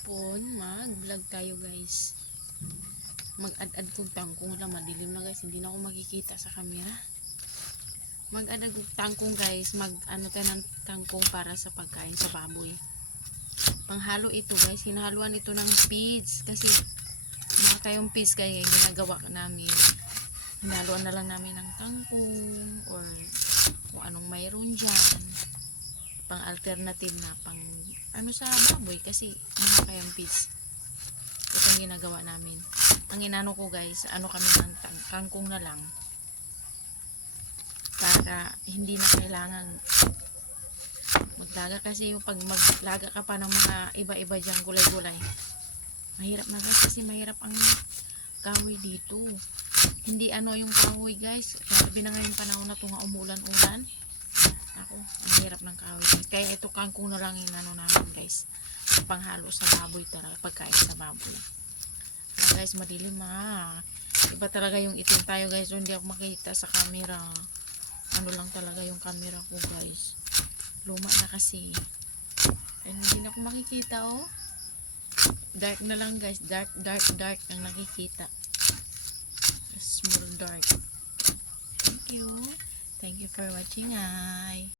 hapon, mag-vlog tayo guys. Mag-ad-ad kong tangkong lang, madilim na guys, hindi na ako makikita sa camera. Mag-ad-ad kong tangkong guys, mag-ano tayo ng tangkong para sa pagkain sa baboy. Panghalo ito guys, hinahaluan ito ng feeds kasi mga kayong feeds kaya ginagawa namin. Hinahaluan na lang namin ng tangkong or kung anong mayroon dyan. Pang alternative na pang ano sa baboy kasi mga kayang feeds. Ito ang ginagawa namin. Ang inano ko guys, ano kami ng kangkong na lang para hindi na kailangan maglaga kasi yung pag maglaga ka pa ng mga iba-iba dyang gulay-gulay mahirap na guys kasi mahirap ang kahoy dito. Hindi ano yung kahoy guys, grabe na ngayon panahon na tunga umulan-ulan. Ako, ang hirap ng kahoy. Kaya ito kangkong na lang yung ano namin guys, panghalo sa baboy talaga, pagkain sa baboy. Guys, madilim iba talaga yung itim tayo guys, so hindi ako makita sa camera. Ano lang talaga yung camera ko guys, luma na kasi and hindi na ako makikita. Oh, dark na lang guys, dark ang nakikita, small dark. Thank you for watching.